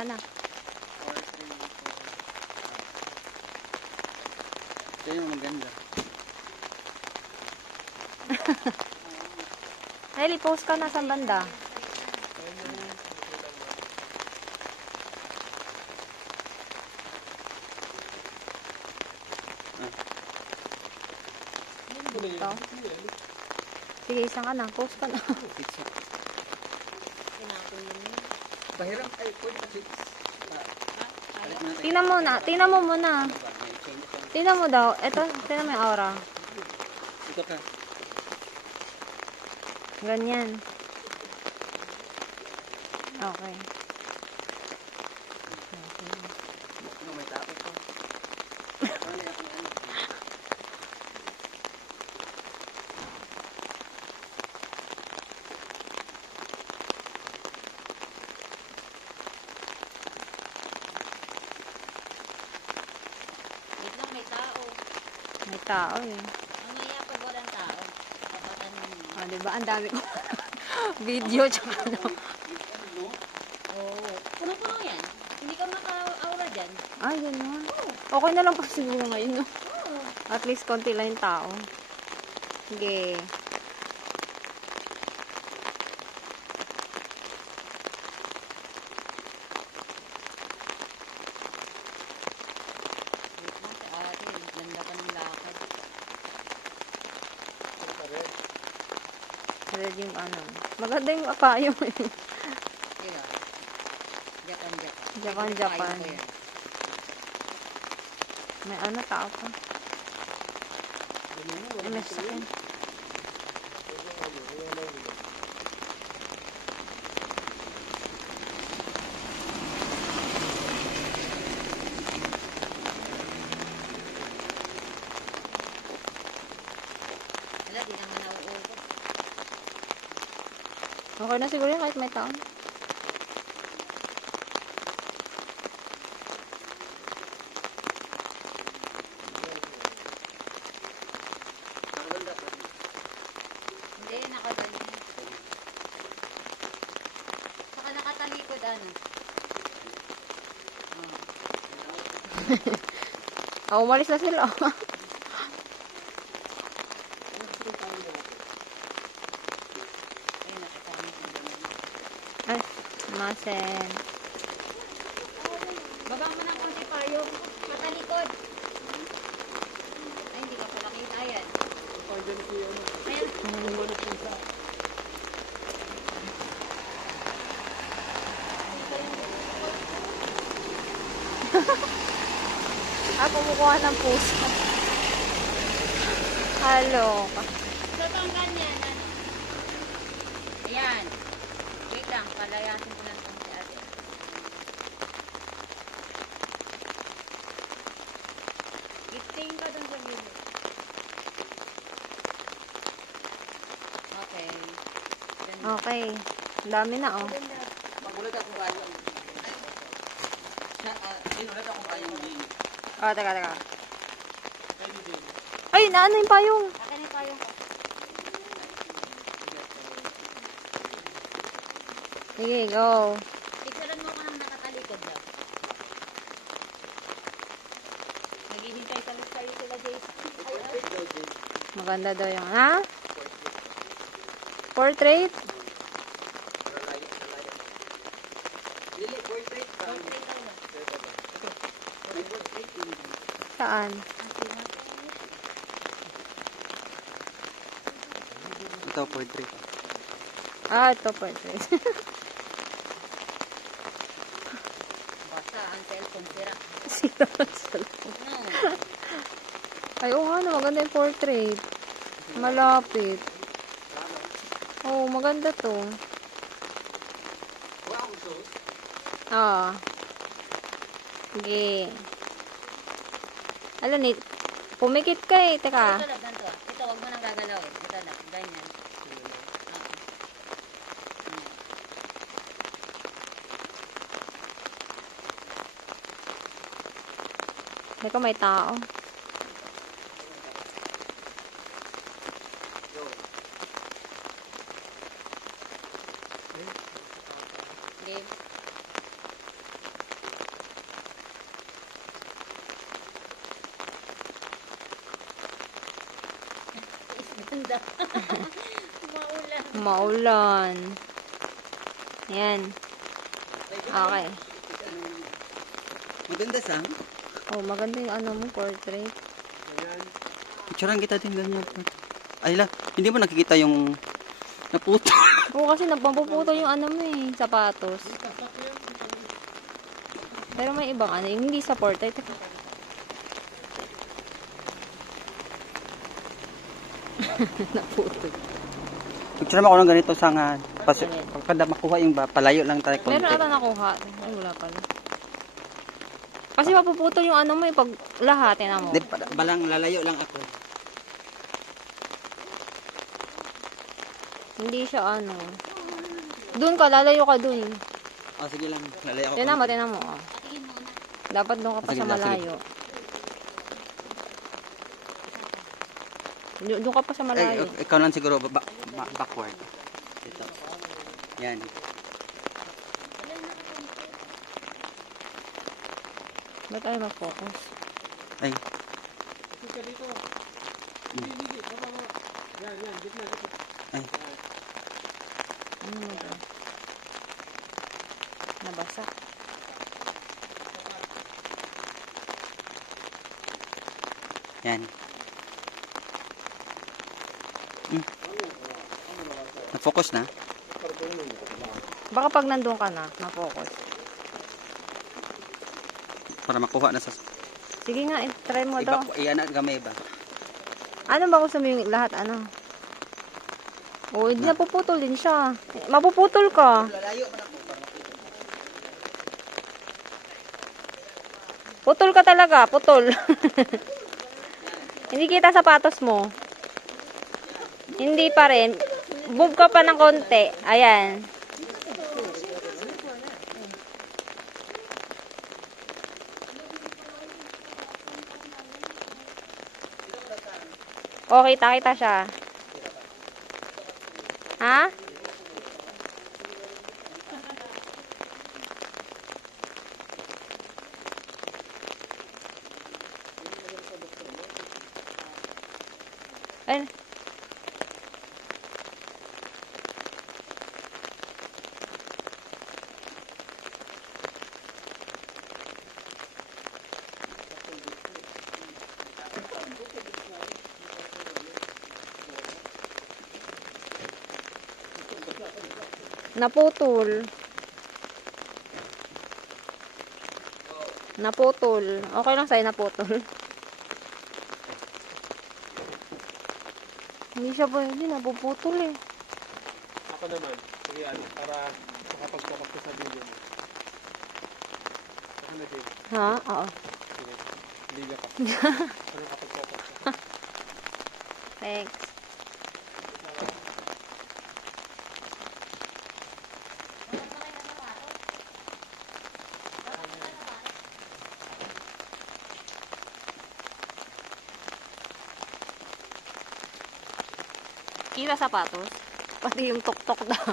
Ka na. Ito yung maganda. Eli, post ka na sa banda. Ito. Sige, isang ka na. Post ka na. Pahiram ay pwede kasi. Tingnan mo na. Tingnan mo muna. Tingnan mo daw. Ito, tingnan mo yung aura. Ito ka. Ganyan. Okay. May tao ko. May tao eh. Mamaya pag walang tao, papatanin mo. Oh, diba? Ang dami ko. Video tsaka ano. Oo. Punong-puno yan. Hindi ka maka-aura dyan. Ay, ganun. Okay na lang po siguro ngayon, no? Oo. At least konti lang yung tao. Sige. Wait lang si ate. Ganda ka ng lakad. Red yung ano. Maganda yung payo eh. Kaya, Japan. Japan. May ano, tao pa. Ay, may sakin. Wala, di naman nauubos. Okay na siguro yun kahit may tao. Hindi, nakaganda. Saka nakatalikod, ano? Oh, umalis na sila. Ay, nakatama ko naman. Ay, masen. Baba mo ng konti payo. Matalikod. Ay, hindi ka pala kita yan. Ayan. Kumukuha ng puso. Halo. So, itong ganyan, ano? Ayan. Wait lang, palayasin ko lang itong si ate. Itain ka dun sa gilid. Okay. Ganda. Okay. Ang dami na, oh. Ganda. Magulat ako kayo. Sinulat ako kayo. Oh, teka. Ay, naano yung payong? Akin yung payong ko. Sige, go. Picturean mo ko ng nakatalikod daw. Naghihintay sa list kayo sila, Jason. Maganda daw yung, ha? Portrait? Portrait ka. Portrait daw ba? Saan? Ito, portrait. Ah, ito portrait. Basta, ang cellphone sira. Sino ang cellphone? No. Ay, oo nga na, maganda yung portrait. Malapit. Oo, maganda to. Wow, so. Ah. Sige. Alam ni, pumikit ka eh. Teka. Ito lang, ganito. Ito, huwag mo nang gagalaw. Ito lang, ganyan. Oo. Teka, may tao. Game. Ganda. Maulan. Maulan. Yan. Okay. Maganda Sam. Oh, maganda yung ano mo, portrait. Picturean kita din ganyan. Ay la, hindi mo nakikita yung naputo. Oo, kasi napapuputol yung ano mo eh, sapatos. Pero may ibang ano, yung hindi sa portrait. Naputol. Picturean mo ako ng ganito sangan. Pagkada makuha yung palayo lang tayo konti. Meron ata nakuha. Ay, wala pala. Kasi mapuputol yung ano mo eh, pag lahat, yan mo. Di, balang lalayo lang ako. Hindi siya ano. Doon ka, lalayo ka doon. Oh, sige lang, lalayo ako. Tinan mo. Oh. Dapat doon ka pa Sige sa lang, sige. malayo. Doon ka pa sa malayo. Ay, ikaw lang siguro backward. Ito. Yan. Ba't tayo mag-focus? Ay. Ay. Ano mo ba? Nabasa. Yan. Na-focus na? Baka pag nandun ka na-focus. Para makuha na sa... Sige nga, try mo daw. Iyan na gamay ba? Ano ba gusto mo yung lahat, ano? O, hindi napuputol din siya. Mapuputol ka. Lalayo man ako. Putol ka talaga, putol. Hindi kita sapatos mo. Hindi pa rin. Move ka pa ng konti. Ayan. O, kita siya. Ha? Ayun. Naputol. Naputol. Okay lang sa'yo, naputol. Hindi siya pwede, napuputol eh. Ako naman, sige ano, para makapag-focus ka sa video mo. Ako na din. Ha? Oo. Sige, liga ka. Para makapag-focus ka. Thanks. Kita sapatos. Pati yung tuktok daw.